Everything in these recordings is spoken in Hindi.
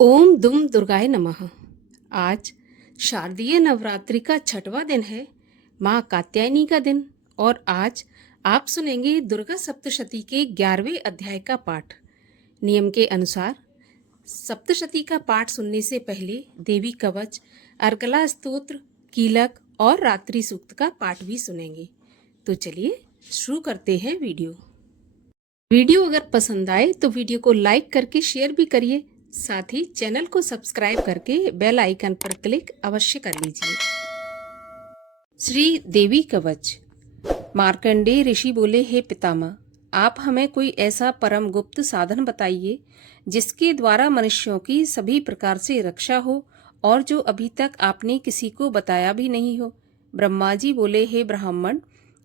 ओम दुम दुर्गाय नमः। आज शारदीय नवरात्रि का छठवां दिन है, माँ कात्यायनी का दिन। और आज आप सुनेंगे दुर्गा सप्तशती के 11वें अध्याय का पाठ। नियम के अनुसार सप्तशती का पाठ सुनने से पहले देवी कवच, अर्गला स्तोत्र, कीलक और रात्रि सूक्त का पाठ भी सुनेंगे। तो चलिए शुरू करते हैं वीडियो अगर पसंद आए तो वीडियो को लाइक करके शेयर भी करिए। साथ ही चैनल को सब्सक्राइब करके बेल आइकन पर क्लिक अवश्य कर लीजिए। श्री देवी कवच। मार्कंडेय ऋषि बोले, हे पितामह, आप हमें कोई ऐसा परम गुप्त साधन बताइए जिसके द्वारा मनुष्यों की सभी प्रकार से रक्षा हो और जो अभी तक आपने किसी को बताया भी नहीं हो। ब्रह्मा जी बोले, हे ब्राह्मण,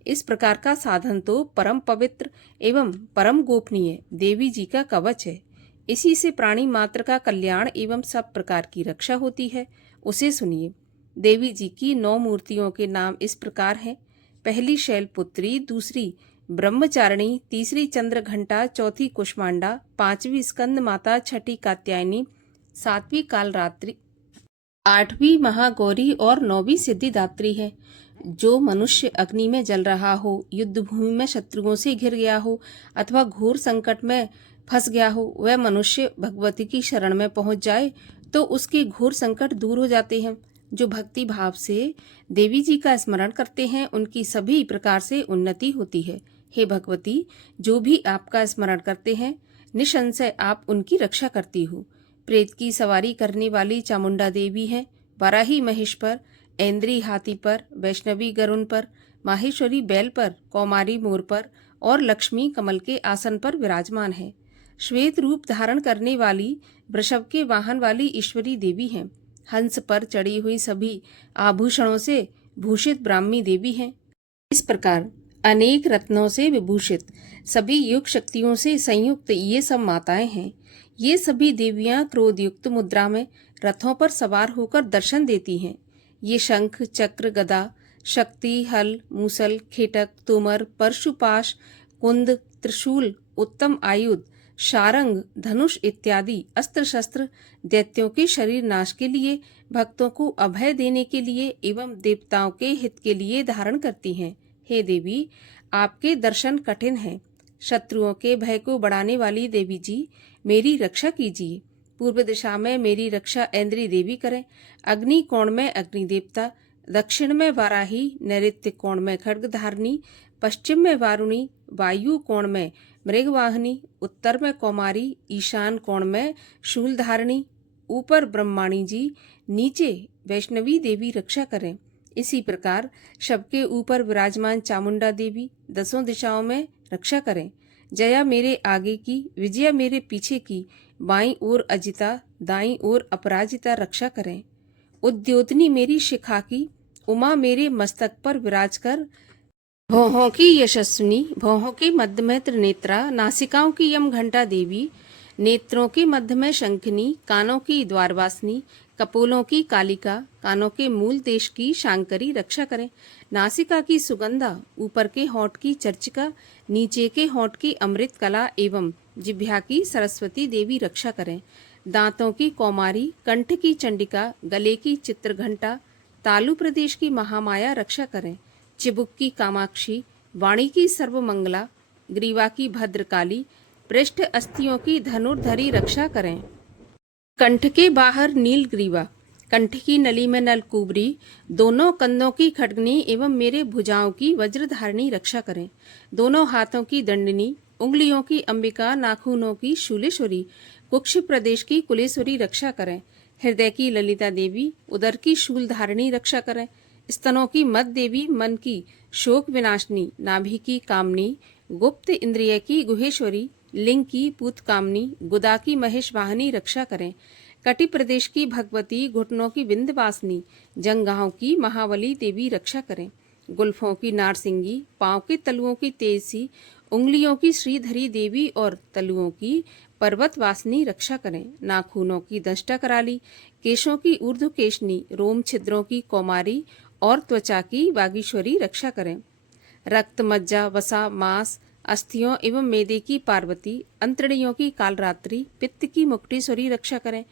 इस प्रकार का साधन तो परम पवित्र एवं परम गोपनीय देवी जी का कवच है। इसी से प्राणी मात्र का कल्याण एवं सब प्रकार की रक्षा होती है। उसे सुनिए। देवी जी की 9 मूर्तियों के नाम इस प्रकार हैं। पहली शैलपुत्री, दूसरी ब्रह्मचारिणी, तीसरी चंद्रघंटा, चौथी कुष्मांडा, पांचवी स्कंद माता, छठी कात्यायनी, सातवीं कालरात्रि, आठवीं महागौरी और 9वीं सिद्धिदात्री है। जो मनुष्य अग्नि में जल रहा हो, युद्ध भूमि में शत्रुओं से घिर गया हो अथवा घोर संकट में फंस गया हो, वह मनुष्य भगवती की शरण में पहुंच जाए तो उसके घोर संकट दूर हो जाते हैं। जो भक्ति भाव से देवी जी का स्मरण करते हैं उनकी सभी प्रकार से उन्नति होती है। हे भगवती, जो भी आपका स्मरण करते हैं निसंशय आप उनकी रक्षा करती हो। प्रेत की सवारी करने वाली चामुंडा देवी है। वाराही महेश पर, ऐन्द्री हाथी पर, वैष्णवी गरुण पर, माहेश्वरी बैल पर, कौमारी मोर पर और लक्ष्मी कमल के आसन पर विराजमान है। श्वेत रूप धारण करने वाली वृषभ के वाहन वाली ईश्वरी देवी हैं। हंस पर चढ़ी हुई सभी आभूषणों से भूषित ब्राह्मी देवी हैं। इस प्रकार अनेक रत्नों से विभूषित सभी युग शक्तियों से संयुक्त ये सब माताएं हैं। ये सभी देवियां क्रोध युक्त मुद्रा में रथों पर सवार होकर दर्शन देती हैं। ये शंख, चक्र, गदा, शक्ति, हल, मूसल, खेटक, तोमर, परशुपाश, कुंद, त्रिशूल, उत्तम आयुध, शारंग, धनुष इत्यादि अस्त्र शस्त्र दैत्यों के शरीर नाश के लिए, भक्तों को अभय देने के लिए एवं देवताओं के हित के लिए धारण करती हैं। हे देवी, आपके दर्शन कठिन हैं। शत्रुओं के भय को बढ़ाने वाली देवी जी, मेरी रक्षा कीजिए। पूर्व दिशा में मेरी रक्षा ऐन्द्री देवी करें। अग्नि कोण में अग्नि देवता, दक्षिण में वाराही, नैऋत्य कोण में खड्गधारिणी, पश्चिम में वारुणी, वायु कोण में मृगवाहिनी, उत्तर में कौमारी, ईशान कोण में शूलधारिणी, ऊपर ब्रह्माणी जी, नीचे वैष्णवी देवी रक्षा करें। इसी प्रकार सबके ऊपर विराजमान चामुंडा देवी 10 दिशाओं में रक्षा करें। जया मेरे आगे की, विजया मेरे पीछे की, बाईं ओर अजिता, दाईं ओर अपराजिता रक्षा करें। उद्योतनी मेरी शिखा की, उमा मेरे मस्तक पर विराज कर, भौहों की यशस्विनी, भौहों के मध्य में त्रिनेत्रा, नासिकाओं की यम घंटा देवी, नेत्रों के मध्य में शंखनी, कानों की द्वारवासिनी, कपोलों की कालिका, कानों के मूल देश की शांकरी रक्षा करें। नासिका की सुगंधा, ऊपर के होंठ की चर्चिका, नीचे के होंठ की अमृत कला एवं जिह्वा की सरस्वती देवी रक्षा करें। दांतों की कौमारी, कंठ की चंडिका, गले की चित्रघंटा, तालु प्रदेश की महामाया रक्षा करें। चिबुक की कामाक्षी, वाणी की सर्वमंगला, ग्रीवा की भद्रकाली, पृष्ठ अस्थियों की धनुर्धरी रक्षा करें। कंठ के बाहर नील ग्रीवा, कंठ की नली में नलकुबरी, दोनों कंधों की खड्गनी एवं मेरे भुजाओं की वज्रधारिणी रक्षा करें। दोनों हाथों की दंडनी, उंगलियों की अंबिका, नाखूनों की शूलेश्वरी, कुक्ष प्रदेश की कुलेश्वरी रक्षा करें। हृदय की ललिता देवी, उदर की शूलधारिणी रक्षा करें। स्तनों की मद देवी, मन की शोक विनाशनी, नाभि की कामनी, गुप्त इंद्रिय की गुहेश्वरी, लिंग की पूत कामनी, गुदा की महेश वाहिनी रक्षा करें। कटि प्रदेश की भगवती, घुटनों की विंध्यवासिनी, जंघाओं की महावली देवी रक्षा करें। गुल्फों की नारसिंगी, पांव के तलुओं की तेजसी, उंगलियों की श्रीधरी देवी और तलुओं की पर्वतवासिनी रक्षा करें। नाखूनों की दंष्टा कराली, केशों की ऊर्ध्व केशनी, रोम छिद्रों की कौमारी और त्वचा की वागीश्वरी रक्षा करें। रक्त, मज्जा, वसा, मांस, अस्थियों एवं मेदे की पार्वती, अंतड़ियों की कालरात्रि, पित्त की मुक्टेश्वरी रक्षा करें।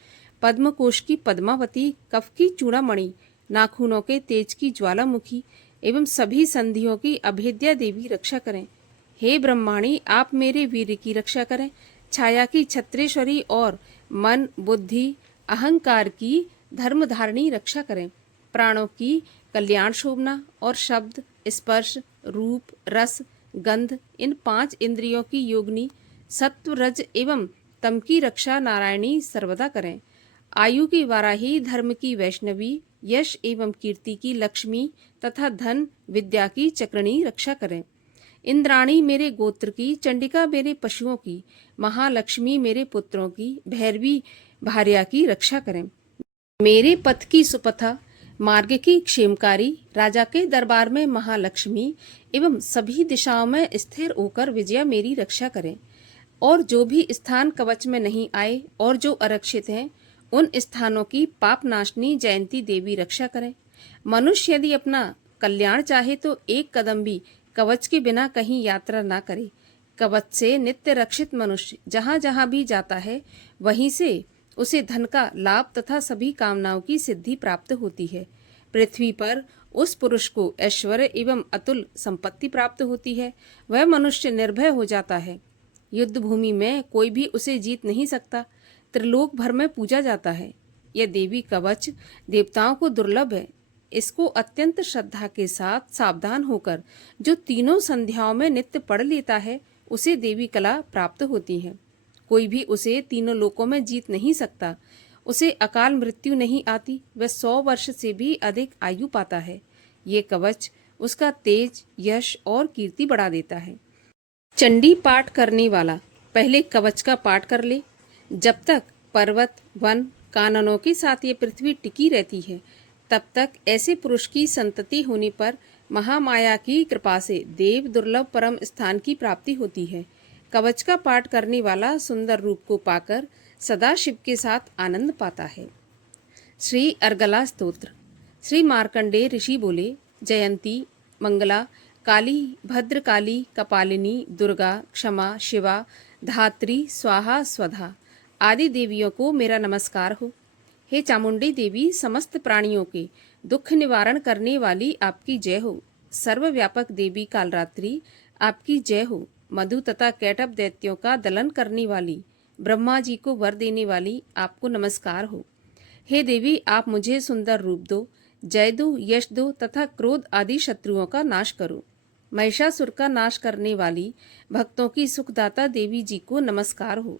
पद्मकोश की पद्मावती, कफ की चूड़ामणि, नाखूनों के तेज की ज्वालामुखी एवं सभी संधियों की अभेद्या देवी रक्षा करें। हे ब्रह्माणी, आप मेरे वीर की रक्षा करें। छाया की छत्रेश्वरी और मन, बुद्धि, अहंकार की धर्मधारिणी रक्षा करें। प्राणों की कल्याण शोभना और शब्द, स्पर्श, रूप, रस, गंध, इन 5 इंद्रियों की योगिनी सत्व, रज एवं तम की रक्षा नारायणी सर्वदा करें। आयु की वाराही, धर्म की वैष्णवी, यश एवं कीर्ति की लक्ष्मी तथा धन विद्या की चक्रणी रक्षा करें। इंद्राणी मेरे गोत्र की, चंडिका मेरे पशुओं की, महालक्ष्मी मेरे पुत्रों की, भैरवी भार्या की रक्षा करें। मेरे पथ की सुपथा, मार्ग की क्षेमकारी, राजा के दरबार में महालक्ष्मी एवं सभी दिशाओं में स्थिर होकर विजया मेरी रक्षा करें। और जो भी स्थान कवच में नहीं आए और जो आरक्षित हैं, उन स्थानों की पाप नाशनी जयंती देवी रक्षा करें। मनुष्य यदि अपना कल्याण चाहे तो एक कदम भी कवच के बिना कहीं यात्रा ना करे। कवच से नित्य रक्षित मनुष्य जहाँ जहाँ भी जाता है, वहीं से उसे धन का लाभ तथा सभी कामनाओं की सिद्धि प्राप्त होती है। पृथ्वी पर उस पुरुष को ऐश्वर्य एवं अतुल संपत्ति प्राप्त होती है। वह मनुष्य निर्भय हो जाता है। युद्ध भूमि में कोई भी उसे जीत नहीं सकता। त्रिलोक भर में पूजा जाता है। यह देवी कवच देवताओं को दुर्लभ है। इसको अत्यंत श्रद्धा के साथ सावधान होकर जो तीनों संध्याओं में नित्य पढ़ लेता है, उसे देवी कला प्राप्त होती है। कोई भी उसे तीनों लोकों में जीत नहीं सकता। उसे अकाल मृत्यु नहीं आती। वह 100 वर्ष से भी अधिक आयु पाता है। ये कवच उसका तेज, यश और कीर्ति बढ़ा देता है। चंडी पाठ करने वाला पहले कवच का पाठ कर ले। जब तक पर्वत, वन, काननों के साथ ये पृथ्वी टिकी रहती है, तब तक ऐसे पुरुष की संतति होने पर महामाया की कृपा से देव दुर्लभ परम स्थान की प्राप्ति होती है। कवच का पाठ करने वाला सुंदर रूप को पाकर सदा शिव के साथ आनंद पाता है। श्री अर्गला स्तोत्र। श्री मार्कंडेय ऋषि बोले, जयंती, मंगला, काली, भद्रकाली, कपालिनी, दुर्गा, क्षमा, शिवा, धात्री, स्वाहा, स्वधा आदि देवियों को मेरा नमस्कार हो। हे चामुंडी देवी, समस्त प्राणियों के दुख निवारण करने वाली आपकी जय हो। सर्वव्यापक देवी कालरात्रि आपकी जय हो। मधु तथा कैटभ दैत्यों का दलन करने वाली, ब्रह्मा जी को वर देने वाली आपको नमस्कार हो। हे देवी, आप मुझे सुंदर रूप दो, जय दो, यश दो तथा क्रोध आदि शत्रुओं का नाश करो। महिषासुर का नाश करने वाली, भक्तों की सुखदाता देवी जी को नमस्कार हो।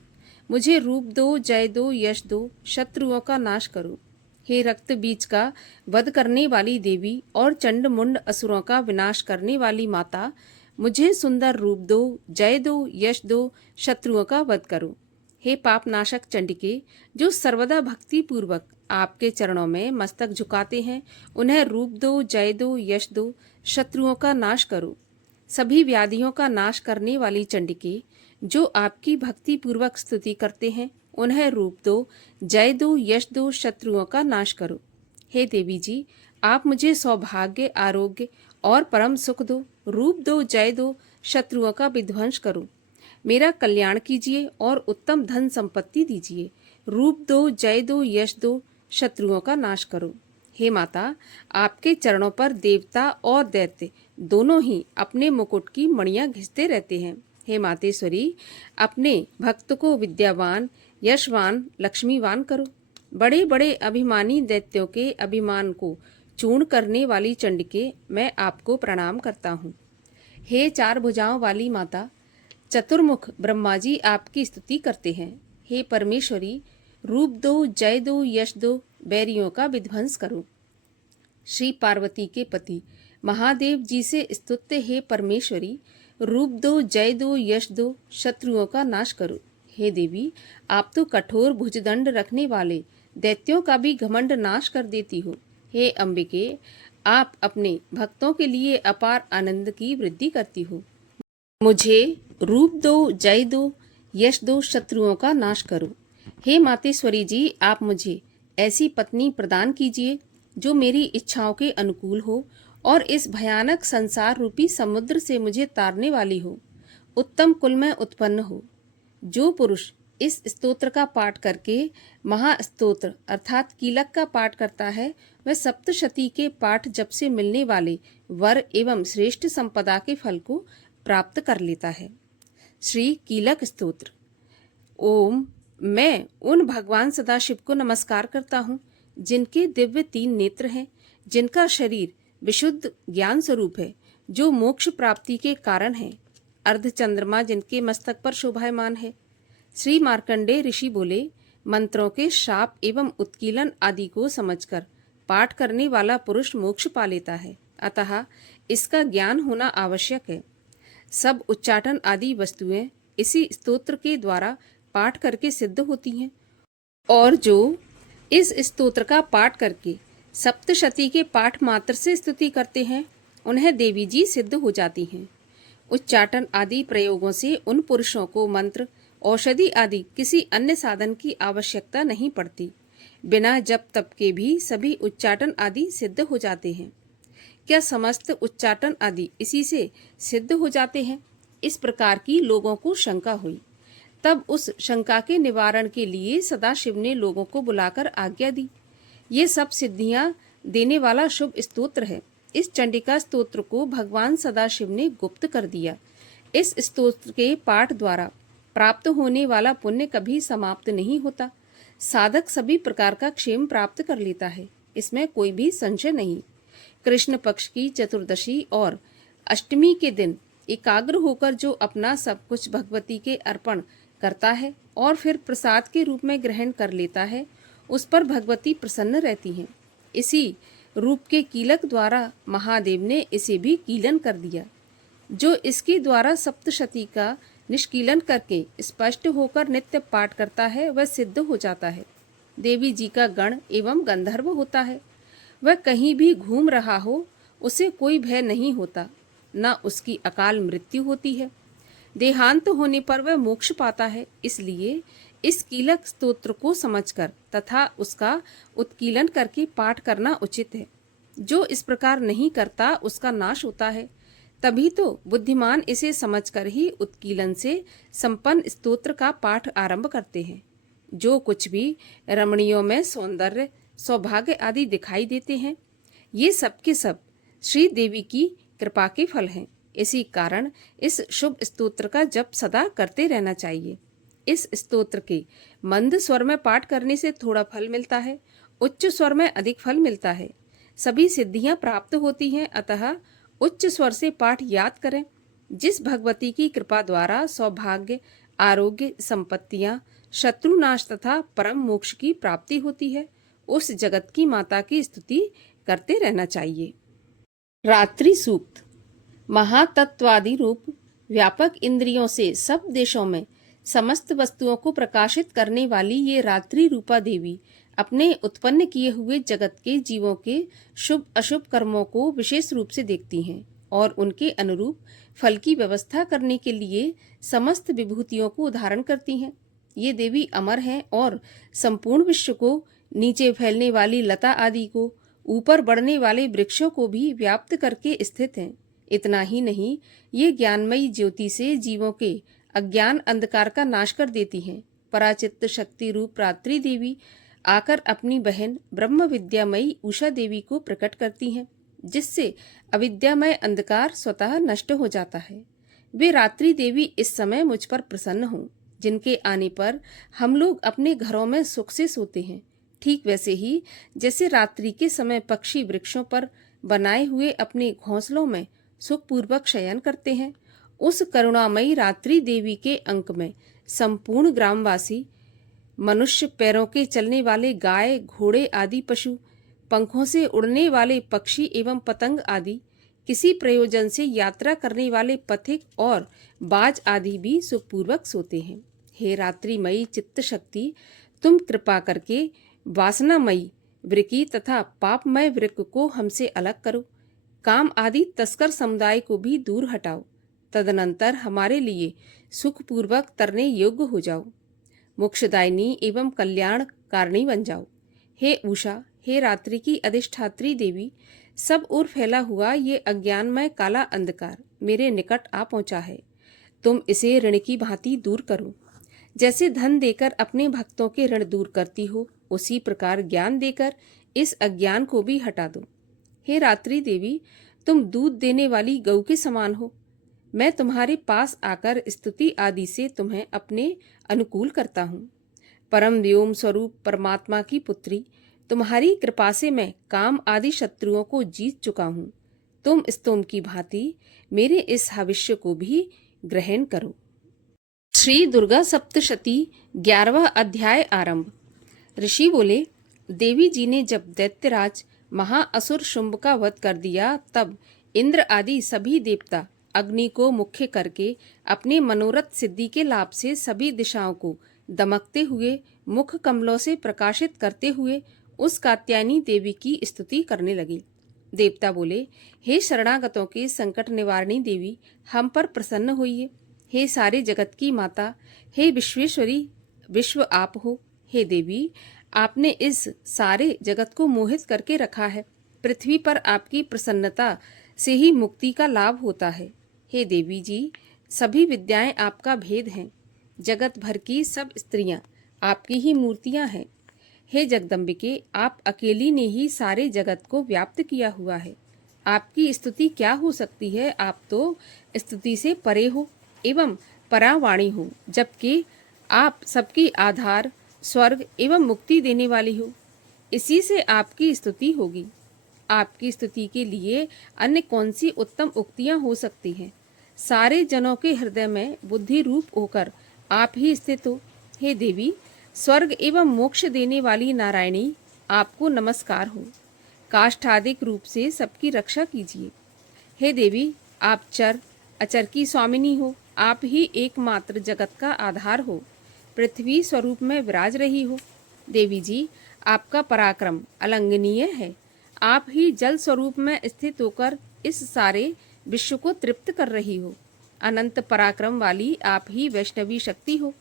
मुझे रूप दो, जय दो, यश दो, शत्रुओं का नाश करो। हे रक्त बीज का वध करने वाली देवी और चंड मुंड असुरों का विनाश करने वाली माता, मुझे सुंदर रूप दो, जय दो, यश दो, शत्रुओं का वध करो। हे पाप नाशक चंडिके, जो सर्वदा भक्ति पूर्वक आपके चरणों में मस्तक झुकाते हैं, उन्हें रूप दो, जय दो, यश दो, शत्रुओं का नाश करो। सभी व्याधियों का नाश करने वाली चंडिके, जो आपकी भक्ति पूर्वक स्तुति करते हैं, उन्हें रूप दो, जय दो, यश दो, शत्रुओं का नाश करो। हे देवी जी, आप मुझे सौभाग्य, आरोग्य और परम सुख दो। रूप दो, जय दो, शत्रुओं का विध्वंस करो। मेरा कल्याण कीजिए और उत्तम धन संपत्ति दीजिए। रूप दो, जय दो, यश दो, शत्रुओं का नाश करो। हे माता, आपके चरणों पर देवता और दैत्य दोनों ही अपने मुकुट की मणियां घिसते रहते हैं। हे मातेश्वरी, अपने भक्त को विद्यावान, यशवान, लक्ष्मीवान करो। बड़े बड़े अभिमानी दैत्यों के अभिमान को चूर्ण करने वाली चंडिके, मैं आपको प्रणाम करता हूँ। हे 4 भुजाओं वाली माता, चतुर्मुख ब्रह्मा जी आपकी स्तुति करते हैं। हे परमेश्वरी, रूप दो, जय दो, यश दो, बैरियों का विध्वंस करो। श्री पार्वती के पति महादेव जी से स्तुत्य हे परमेश्वरी, रूप दो, जय दो, यश दो, शत्रुओं का नाश करो। हे देवी, आप तो कठोर भुजदंड रखने वाले दैत्यों का भी घमंड नाश कर देती हो। हे अंबिके, आप अपने भक्तों के लिए अपार आनंद की वृद्धि करती हो। मुझे रूप दो, जय दो, यश दो, शत्रुओं का नाश करो। हे मातेश्वरी जी, आप मुझे ऐसी पत्नी प्रदान कीजिए जो मेरी इच्छाओं के अनुकूल हो और इस भयानक संसार रूपी समुद्र से मुझे तारने वाली हो। उत्तम कुल में उत्पन्न हो। जो पुरुष इस स्तोत्र का पाठ करके महास्तोत्र अर्थात कीलक का पाठ करता है, वह सप्तशती के पाठ जप से मिलने वाले वर एवं श्रेष्ठ संपदा के फल को प्राप्त कर लेता है। श्री कीलक स्तोत्र। ओम, मैं उन भगवान सदाशिव को नमस्कार करता हूँ जिनके दिव्य 3 नेत्र हैं, जिनका शरीर विशुद्ध ज्ञान स्वरूप है, जो मोक्ष प्राप्ति के कारण है। अर्धचंद्रमा जिनके मस्तक पर शोभायमान है। श्री मार्कंडेय ऋषि बोले, मंत्रों के शाप एवं उत्कीलन आदि को समझकर पाठ करने वाला पुरुष मोक्ष पा लेता है, अतः इसका ज्ञान होना आवश्यक है। सब उच्चाटन आदि वस्तुएं इसी स्तोत्र के द्वारा पाठ करके सिद्ध होती हैं, और जो इस स्तोत्र का पाठ करके सप्तशती के पाठ मात्र से स्तुति करते हैं, उन्हें देवी जी सिद्ध हो जाती हैं। उच्चाटन आदि प्रयोगों से उन पुरुषों को मंत्र, औषधि आदि किसी अन्य साधन की आवश्यकता नहीं पड़ती। बिना जप तप के भी सभी उच्चाटन आदि सिद्ध हो जाते हैं। क्या समस्त उच्चाटन आदि इसी से सिद्ध हो जाते हैं? इस प्रकार की लोगों को शंका हुई। तब उस शंका के निवारण के लिए सदाशिव ने लोगों को बुलाकर आज्ञा दी। ये सब सिद्धियां देने वाला शुभ स्तोत्र है। इस चंडिका स्तोत्र को भगवान सदाशिव ने गुप्त कर दिया। इस स्तोत्र के पाठ द्वारा प्राप्त होने वाला पुण्य कभी समाप्त नहीं होता। साधक सभी प्रकार का क्षेम प्राप्त कर लेता है, इसमें कोई भी संशय नहीं। कृष्ण पक्ष की चतुर्दशी और अष्टमी के दिन एकाग्र होकर जो अपना सब कुछ भगवती के अर्पण करता है और फिर प्रसाद के रूप में ग्रहण कर लेता है, उस पर भगवती प्रसन्न रहती हैं। इसी रूप के कीलक द्वारा महादेव ने इसे भी कीलन कर दिया। जो इसके द्वारा सप्तशती का निष्कीलन करके स्पष्ट होकर नित्य पाठ करता है, वह सिद्ध हो जाता है। देवी जी का गण एवं गंधर्व होता है। वह कहीं भी घूम रहा हो, उसे कोई भय नहीं होता, न उसकी अकाल मृत्यु होती है। देहांत होने पर वह मोक्ष पाता है। इसलिए इस कीलक स्तोत्र को समझकर तथा उसका उत्कीलन करके पाठ करना उचित है। जो इस प्रकार नहीं करता, उसका नाश होता है। तभी तो बुद्धिमान इसे समझकर ही उत्कीलन से संपन्न स्तोत्र का पाठ आरंभ करते हैं। जो कुछ भी रमणियों में सौंदर्य, सौभाग्य आदि दिखाई देते हैं, ये सब के सब श्री देवी की कृपा के फल हैं। इसी कारण इस शुभ स्तोत्र का जप सदा करते रहना चाहिए। इस स्तोत्र के मंद स्वर में पाठ करने से थोड़ा फल मिलता है, उच्च स्वर में अधिक फल मिलता है। सभी सिद्धियां प्राप्त होती हैं, अतः उच्च स्वर से पाठ याद करें। जिस भगवती की कृपा द्वारा सौभाग्य, आरोग्य, संपत्तियां, शत्रुनाश तथा परम मोक्ष की प्राप्ति होती है, उस जगत की माता की स्तुति करते रहना चाहिए। रात्रि सूक्त। महातत्वादि रूप व्यापक इंद्रियों से सब देशों में समस्त वस्तुओं को प्रकाशित करने वाली ये रात्रि रूपा देवी अपने उत्पन्न किए हुए जगत के जीवों के शुभ अशुभ कर्मों को विशेष रूप से देखती हैं और उनके अनुरूप फल की व्यवस्था करने के लिए समस्त विभूतियों को धारण करती हैं। ये देवी अमर हैं और संपूर्ण विश्व को, नीचे फैलने वाली लता आदि को, ऊपर बढ़ने वाले वृक्षों को भी व्याप्त करके स्थित हैं। इतना ही नहीं, ये ज्ञानमयी ज्योति से जीवों के अज्ञान अंधकार का नाश कर देती हैं। पराचित्त शक्ति रूप रात्रि देवी आकर अपनी बहन ब्रह्म विद्यामयी उषा देवी को प्रकट करती हैं, जिससे अविद्यामय अंधकार स्वतः नष्ट हो जाता है। वे रात्रि देवी इस समय मुझ पर प्रसन्न हों, जिनके आने पर हम लोग अपने घरों में सुख से सोते हैं। ठीक वैसे ही जैसे रात्रि के समय पक्षी वृक्षों पर बनाए हुए अपने घोंसलों में सुखपूर्वक शयन करते हैं, उस करुणामयी रात्रि देवी के अंक में संपूर्ण ग्रामवासी मनुष्य, पैरों के चलने वाले गाय, घोड़े आदि पशु, पंखों से उड़ने वाले पक्षी एवं पतंग आदि, किसी प्रयोजन से यात्रा करने वाले पथिक और बाज आदि भी सुखपूर्वक सोते हैं। हे रात्रिमयी चित्त शक्ति, तुम कृपा करके वासनामयी वृकी तथा पापमय वृक को हमसे अलग करो। काम आदि तस्कर समुदाय को भी दूर हटाओ। तदनंतर हमारे लिए सुखपूर्वक तरने योग्य हो जाओ। मोक्षदायिनी एवं कल्याण कारिणी बन जाओ। हे उषा, हे रात्रि की अधिष्ठात्री देवी, सब ओर फैला हुआ ये अज्ञानमय काला अंधकार मेरे निकट आ पहुंचा है। तुम इसे ऋण की भांति दूर करो। जैसे धन देकर अपने भक्तों के ऋण दूर करती हो, उसी प्रकार ज्ञान देकर इस अज्ञान को भी हटा दो। हे रात्रि देवी, तुम दूध देने वाली गऊ के समान हो। मैं तुम्हारे पास आकर स्तुति आदि से तुम्हें अपने अनुकूल करता हूँ। परम व्योम स्वरूप परमात्मा की पुत्री, तुम्हारी कृपा से मैं काम आदि शत्रुओं को जीत चुका हूँ। तुम स्तोम की भांति मेरे इस भविष्य को भी ग्रहण करो। श्री दुर्गा सप्तशती 11वां अध्याय आरंभ। ऋषि बोले, देवी जी ने जब दैत्यराज महाअसुर शुंभ का वध कर दिया, तब इंद्र आदि सभी देवता अग्नि को मुख्य करके अपने मनोरथ सिद्धि के लाभ से सभी दिशाओं को दमकते हुए मुख कमलों से प्रकाशित करते हुए उस कात्यायनी देवी की स्तुति करने लगे। देवता बोले, हे शरणागतों के संकट निवारणी देवी, हम पर प्रसन्न होइए। हे सारे जगत की माता, हे विश्वेश्वरी, विश्व आप हो। हे देवी, आपने इस सारे जगत को मोहित करके रखा है। पृथ्वी पर आपकी प्रसन्नता से ही मुक्ति का लाभ होता है। हे देवी जी, सभी विद्याएं आपका भेद हैं। जगत भर की सब स्त्रियां आपकी ही मूर्तियां हैं। हे जगदम्बिके, आप अकेली ने ही सारे जगत को व्याप्त किया हुआ है। आपकी स्तुति क्या हो सकती है? आप तो स्तुति से परे हो एवं परावाणी हो, जबकि आप सबकी आधार, स्वर्ग एवं मुक्ति देने वाली हो। इसी से आपकी स्तुति होगी। आपकी स्तुति के लिए अन्य कौन सी उत्तम उक्तियां हो सकती हैं? सारे जनों के हृदय में बुद्धि रूप होकर आप ही स्थित हो। हे देवी, स्वर्ग एवं मोक्ष देने वाली नारायणी, आपको नमस्कार हो। काष्ठादिक रूप से सबकी रक्षा कीजिए। हे देवी, आप चर अचर की स्वामिनी हो। आप ही एकमात्र जगत का आधार हो। पृथ्वी स्वरूप में विराज रही हो। देवी जी, आपका पराक्रम अलंघनीय है। आप ही जल स्वरूप में स्थित होकर इस सारे विश्व को तृप्त कर रही हो। अनंत पराक्रम वाली आप ही वैष्णवी शक्ति हो।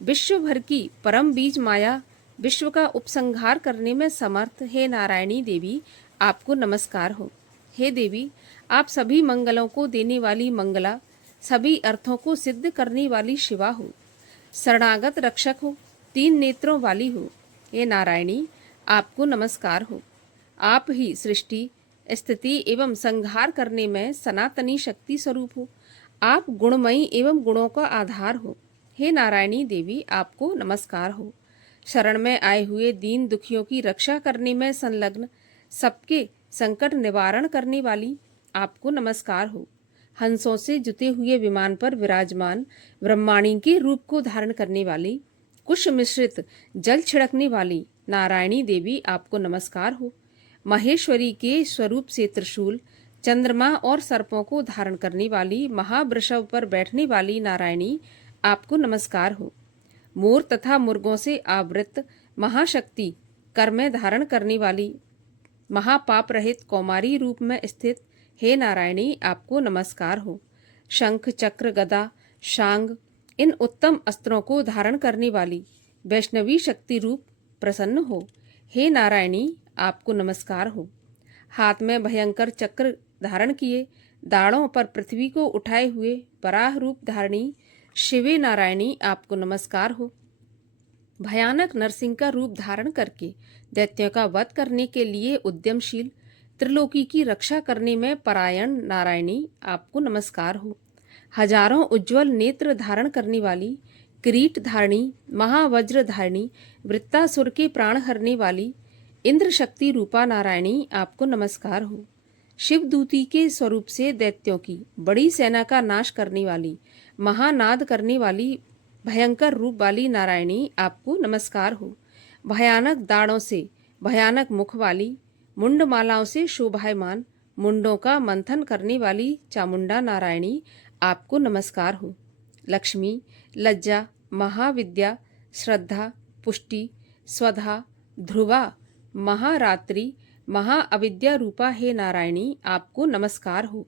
विश्व भर की परम बीज माया विश्व का उपसंहार करने में समर्थ हे नारायणी देवी, आपको नमस्कार हो। हे देवी, आप सभी मंगलों को देने वाली मंगला, सभी अर्थों को सिद्ध करने वाली शिवा हो। शरणागत रक्षक हो, 3 नेत्रों वाली हो। हे नारायणी, आपको नमस्कार हो। आप ही सृष्टि, स्थिति एवं संहार करने में सनातनी शक्ति स्वरूप हो। आप गुणमयी एवं गुणों का आधार हो। हे नारायणी देवी, आपको नमस्कार हो। शरण में आए हुए दीन दुखियों की रक्षा करने में संलग्न, सबके संकट निवारण करने वाली, आपको नमस्कार हो। हंसों से जुते हुए विमान पर विराजमान ब्रह्माणी के रूप को धारण करने वाली, कुश मिश्रित जल छिड़कने वाली नारायणी देवी, आपको नमस्कार हो। महेश्वरी के स्वरूप से त्रिशूल, चंद्रमा और सर्पों को धारण करने वाली, महावृषभ पर बैठने वाली नारायणी, आपको नमस्कार हो। मोर तथा मुर्गों से आवृत महाशक्ति, कर में धारण करने वाली, महापाप रहित कौमारी रूप में स्थित हे नारायणी, आपको नमस्कार हो। शंख, चक्र, गदा, शांग, इन उत्तम अस्त्रों को धारण करने वाली वैष्णवी शक्ति रूप प्रसन्न हो। हे नारायणी, आपको नमस्कार हो। हाथ में भयंकर चक्र धारण किए, दाढ़ों पर पृथ्वी को उठाए हुए वराह रूप धारणी शिवे नारायणी, आपको नमस्कार हो। भयानक नरसिंह का रूप धारण करके दैत्यों का वध करने के लिए उद्यमशील, त्रिलोकी की रक्षा करने में परायण नारायणी, आपको नमस्कार हो। हजारों उज्जवल नेत्र धारण करने वाली, किरीट धारणी, महावज्र धारणी, वृत्तासुर के प्राण हरने वाली, इंद्र शक्ति रूपा नारायणी, आपको नमस्कार हो। शिवदूती के स्वरूप से दैत्यों की बड़ी सेना का नाश करने वाली, महानाद करने वाली, भयंकर रूप वाली नारायणी, आपको नमस्कार हो। भयानक दाढ़ों से भयानक मुख वाली, मुंडमालाओं से शोभायमान, मुंडों का मंथन करने वाली चामुंडा नारायणी, आपको नमस्कार हो। लक्ष्मी, लज्जा, महाविद्या, श्रद्धा, पुष्टि, स्वधा, ध्रुवा, महारात्रि, महाअविद्या रूपा हे नारायणी, आपको नमस्कार हो।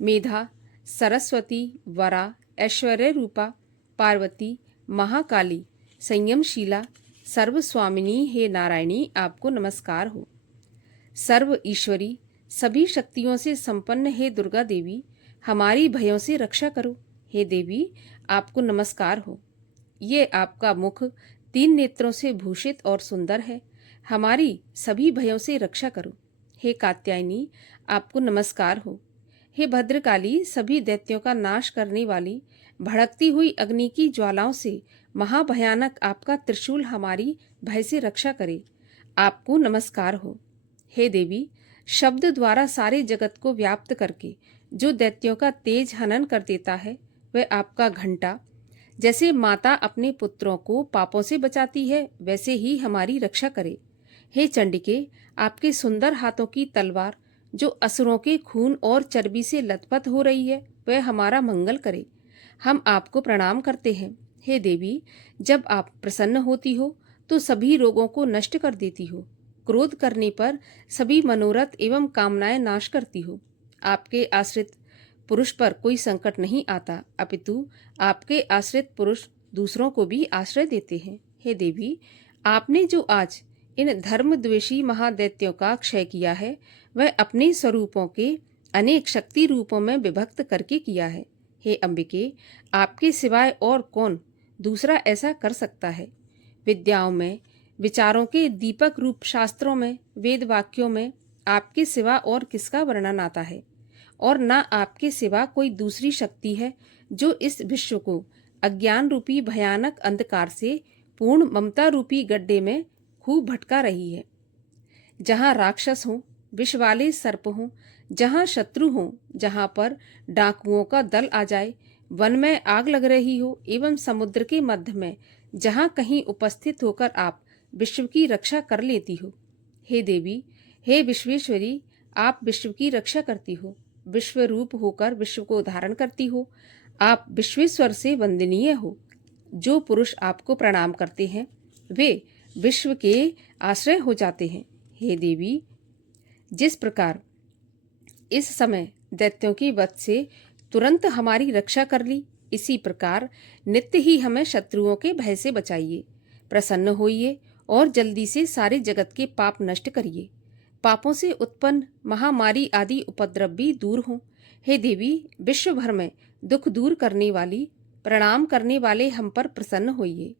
मेधा, सरस्वती, वरा, ऐश्वर्य रूपा, पार्वती, महाकाली, संयमशीला, सर्वस्वामिनी हे नारायणी, आपको नमस्कार हो। सर्व ईश्वरी, सभी शक्तियों से संपन्न हे दुर्गा देवी, हमारी भयों से रक्षा करो। हे देवी, आपको नमस्कार हो। ये आपका मुख 3 नेत्रों से भूषित और सुंदर है। हमारी सभी भयों से रक्षा करो। हे कात्यायनी, आपको नमस्कार हो। हे भद्रकाली, सभी दैत्यों का नाश करने वाली भड़कती हुई अग्नि की ज्वालाओं से महाभयानक आपका त्रिशूल हमारी भय से रक्षा करे। आपको नमस्कार हो। हे देवी, शब्द द्वारा सारे जगत को व्याप्त करके जो दैत्यों का तेज हनन कर देता है, वह आपका घंटा जैसे माता अपने पुत्रों को पापों से बचाती है, वैसे ही हमारी रक्षा करे। हे चंडिके, आपके सुंदर हाथों की तलवार जो असुरों के खून और चर्बी से लथपथ हो रही है, वह हमारा मंगल करे। हम आपको प्रणाम करते हैं। हे देवी, जब आप प्रसन्न होती हो तो सभी रोगों को नष्ट कर देती हो। क्रोध करने पर सभी मनोरथ एवं कामनाएं नाश करती हो। आपके आश्रित पुरुष पर कोई संकट नहीं आता, अपितु आपके आश्रित पुरुष दूसरों को भी आश्रय देते हैं। हे देवी, आपने जो आज इन धर्मद्वेषी महादैत्यों का क्षय किया है, वह अपने स्वरूपों के अनेक शक्ति रूपों में विभक्त करके किया है। हे अंबिके, आपके सिवाय और कौन दूसरा ऐसा कर सकता है? विद्याओं में, विचारों के दीपक रूप शास्त्रों में, वेद वाक्यों में आपके सिवा और किसका वर्णन आता है? और ना आपके सिवा कोई दूसरी शक्ति है जो इस विश्व को अज्ञान रूपी भयानक अंधकार से पूर्ण ममता रूपी गड्ढे में खूब भटका रही है। जहाँ राक्षस हों, विष वाले सर्प हों, जहाँ शत्रु हों, जहाँ पर डाकुओं का दल आ जाए, वन में आग लग रही हो एवं समुद्र के मध्य में जहाँ कहीं उपस्थित होकर आप विश्व की रक्षा कर लेती हो। हे देवी, हे विश्वेश्वरी, आप विश्व की रक्षा करती हो, विश्व रूप होकर विश्व को धारण करती हो। आप विश्वेश्वर से वंदनीय हो। जो पुरुष आपको प्रणाम करते हैं वे विश्व के आश्रय हो जाते हैं। हे देवी, जिस प्रकार इस समय दैत्यों की वध से तुरंत हमारी रक्षा कर ली, इसी प्रकार नित्य ही हमें शत्रुओं के भय से बचाइए। प्रसन्न होइए और जल्दी से सारे जगत के पाप नष्ट करिए। पापों से उत्पन्न महामारी आदि उपद्रव भी दूर हों। हे देवी, विश्व भर में दुख दूर करने वाली, प्रणाम करने वाले हम पर प्रसन्न होइए।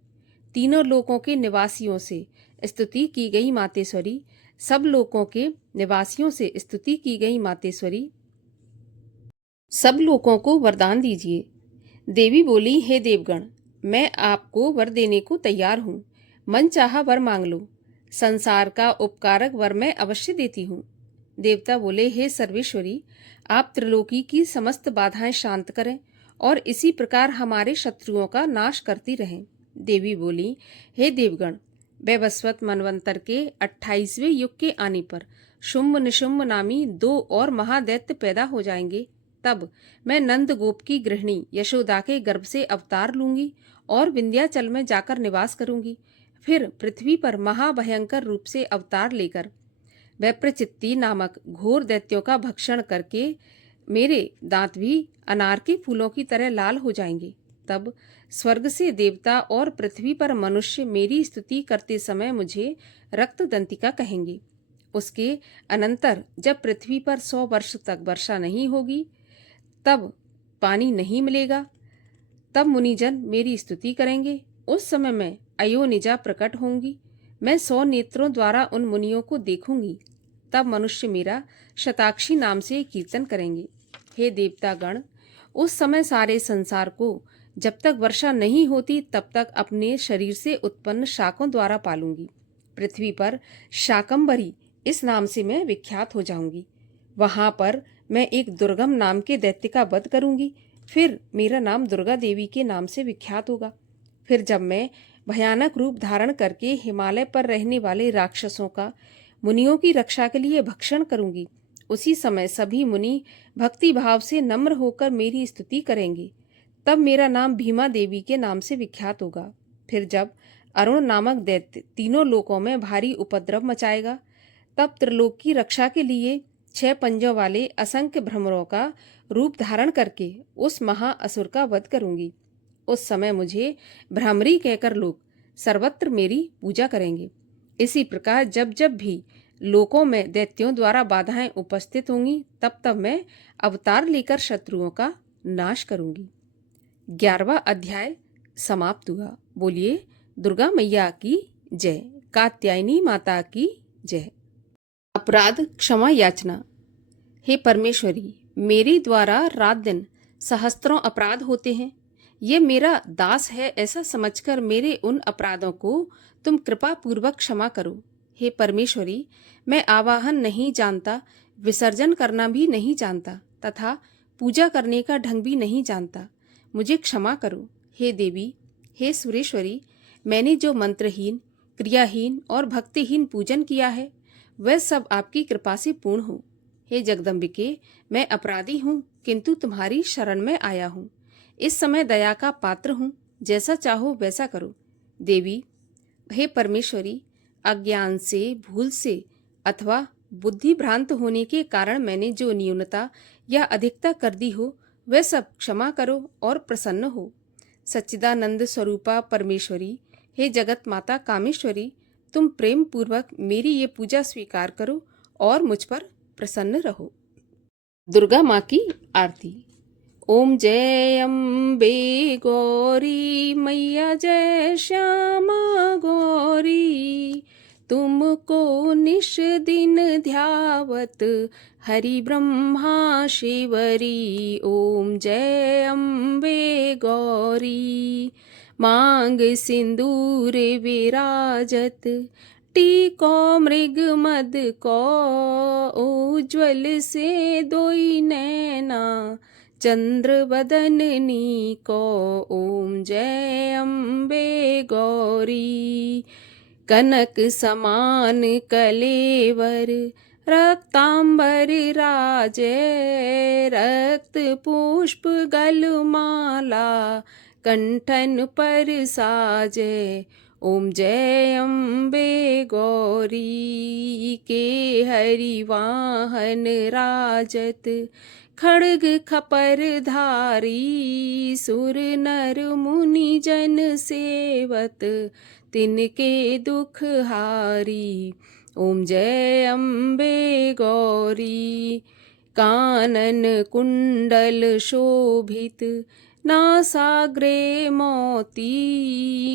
तीनों लोकों के निवासियों से स्तुति की गई मातेश्वरी, सब लोकों के निवासियों से स्तुति की गई मातेश्वरी, सब लोगों को वरदान दीजिए। देवी बोली, हे देवगण, मैं आपको वर देने को तैयार हूँ। मन चाहा वर मांग लो। संसार का उपकारक वर मैं अवश्य देती हूँ। देवता बोले, हे सर्वेश्वरी, आप त्रिलोकी की समस्त बाधाएं शांत करें और इसी प्रकार हमारे शत्रुओं का नाश करती रहें। देवी बोली, हे देवगण, वैवस्वत मनवंतर के 28वें युग के आने पर शुंभ निशुंभ नामी 2 और महादैत्य पैदा हो जाएंगे। तब मैं नंद गोप की गृहिणी यशोदा के गर्भ से अवतार लूंगी और विंध्याचल में जाकर निवास करूंगी। फिर पृथ्वी पर महाभयंकर रूप से अवतार लेकर वैप्रचित्ति नामक घोर दैत्यों का भक्षण करके मेरे दांत भी अनार के फूलों की तरह लाल हो जाएंगे। तब स्वर्ग से देवता और पृथ्वी पर मनुष्य मेरी स्तुति करते समय मुझे रक्तदंतिका कहेंगे। उसके अनंतर जब पृथ्वी पर 100 वर्ष तक वर्षा नहीं होगी, तब पानी नहीं मिलेगा, तब मुनिजन मेरी स्तुति करेंगे। उस समय मैं अयोनिजा प्रकट होंगी। मैं 100 नेत्रों द्वारा उन मुनियों को देखूंगी। तब मनुष्य मेरा शताक्षी नाम से कीर्तन करेंगे। हे देवतागण, उस समय सारे संसार को जब तक वर्षा नहीं होती तब तक अपने शरीर से उत्पन्न शाकों द्वारा पालूंगी। पृथ्वी पर शाकंभरी इस नाम से मैं विख्यात हो जाऊंगी। वहां पर मैं एक दुर्गम नाम के दैत्य का वध करूंगी। फिर मेरा नाम दुर्गा देवी के नाम से विख्यात होगा। फिर जब मैं भयानक रूप धारण करके हिमालय पर रहने वाले राक्षसों का मुनियों की रक्षा के लिए भक्षण करूंगी, उसी समय सभी मुनि भक्ति भाव से नम्र होकर मेरी स्तुति करेंगे। तब मेरा नाम भीमा देवी के नाम से विख्यात होगा। फिर जब अरुण नामक दैत्य तीनों लोकों में भारी उपद्रव मचाएगा, तब त्रिलोक की रक्षा के लिए 6 पंजों वाले असंख्य भ्रमरों का रूप धारण करके उस महाअसुर का वध करूंगी। उस समय मुझे भ्रामरी कहकर लोग सर्वत्र मेरी पूजा करेंगे। इसी प्रकार जब जब भी लोकों में दैत्यों द्वारा बाधाएं उपस्थित होंगी, तब तब मैं अवतार लेकर शत्रुओं का नाश करूंगी। 11वां अध्याय समाप्त हुआ। बोलिए दुर्गा मैया की जय, कात्यायनी माता की जय। अपराध क्षमा याचना। हे परमेश्वरी, मेरे द्वारा रात दिन सहस्त्रों अपराध होते हैं। ये मेरा दास है ऐसा समझकर मेरे उन अपराधों को तुम कृपा पूर्वक क्षमा करो। हे परमेश्वरी, मैं आवाहन नहीं जानता, विसर्जन करना भी नहीं जानता तथा पूजा करने का ढंग भी नहीं जानता। मुझे क्षमा करो। हे देवी, हे सुरेश्वरी, मैंने जो मंत्रहीन, क्रियाहीन और भक्तिहीन पूजन किया है वह सब आपकी कृपा से पूर्ण हो। हे जगदम्बिके, मैं अपराधी हूँ किंतु तुम्हारी शरण में आया हूँ। इस समय दया का पात्र हूँ, जैसा चाहो वैसा करो। देवी, हे परमेश्वरी, अज्ञान से, भूल से अथवा बुद्धि भ्रांत होने के कारण मैंने जो न्यूनता या अधिकता कर दी हो वह सब क्षमा करो और प्रसन्न हो। सच्चिदानंद स्वरूपा परमेश्वरी, हे जगत माता कामेश्वरी, तुम प्रेम पूर्वक मेरी ये पूजा स्वीकार करो और मुझ पर प्रसन्न रहो। दुर्गा माँ की आरती। ओम जय अम्बे गौरी मैया, जय श्यामा गौरी, तुमको निश दिन ध्यावत हरि ब्रह्मा शिवरी। ओम जय अम्बे गौरी, मांग सिंदूर विराजत, टीको मृग मद को, उज्ज्वल से दोई नैना, चंद्र वदननी को। ओम जय अम्बे गौरी, कनक समान कलेवर, रक्तांबर राजे, रक्त पुष्प गलमाला, कंठन पर साजे। ओम जय अम्बे गौरी, के हरि वाहन राजत, खड्ग खपर धारी, सुर नर मुनि जन सेवत, तिनके दुख हारी। ओम जय अम्बे गौरी, कानन कुंडल शोभित, नासाग्रे मोती,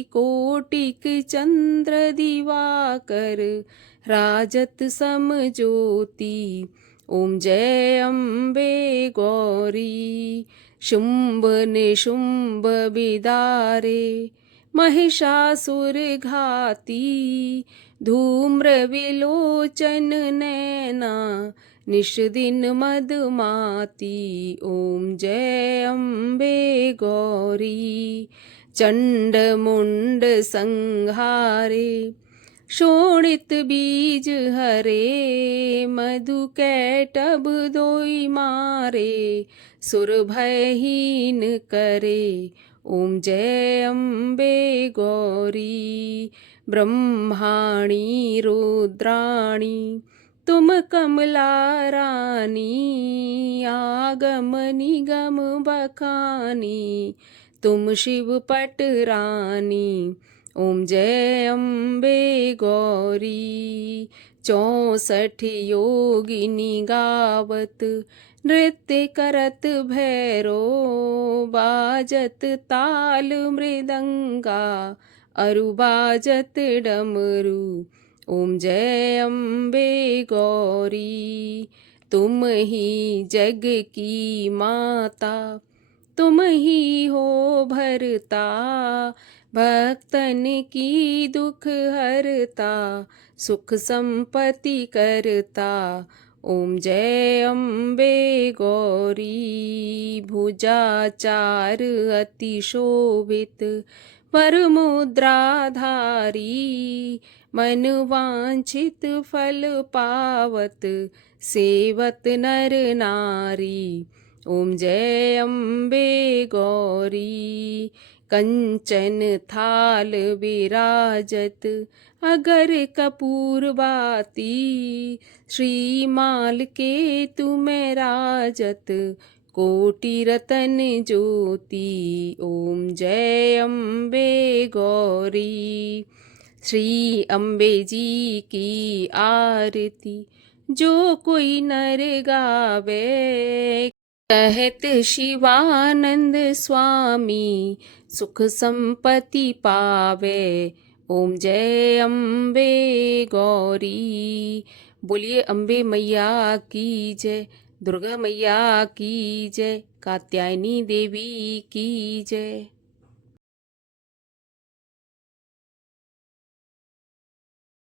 कोटिक चंद्र दिवाकर, राजत सम ज्योति। ओम जय अम्बे गौरी, शुंभ निशुंभ बिदारे, महिषासुर घाती, धूम्र विलोचन नैना, निश दिन मदमाती। ओम जय अम्बे गौरी, चंड मुंड संहारे, शोणित बीज हरे, मधु कैटभ दोई मारे, सुर भयहीन करे। ओम जय अम्बे गौरी, ब्रह्माणी रुद्राणी, तुम कमला रानी, आगम निगम बखानी, तुम शिव पट रानी। ओम जय अम्बे गौरी, 64 योगिनी गावत, नृत्य करत भैरो, बाजत ताल मृदंगा, अरु बाजत डमरू। ओम जय अम्बे गौरी, तुम ही जग की माता, तुम ही हो भरता, भक्तन की दुख हरता, सुख संपत्ति करता। ओम जय अम्बे गौरी, भुजाचार अति शोभित, वर मुद्राधारी, मन वांछित फल पावत, सेवत नर नारी। ओम जय अम्बे गौरी, कंचन थाल विराजत, अगर कपूर बाती, श्रीमाल के तुम्हें राजत, कोटि रतन ज्योति। ओम जय अम्बे गौरी, श्री अम्बे जी की आरती, जो कोई नर गावे, कहत शिवानंद स्वामी सुख संपत्ति पावे। ओम जय अम्बे गौरी। बोलिए अम्बे मैया की जय, दुर्गा मैया की जय, कात्यायनी देवी की जय।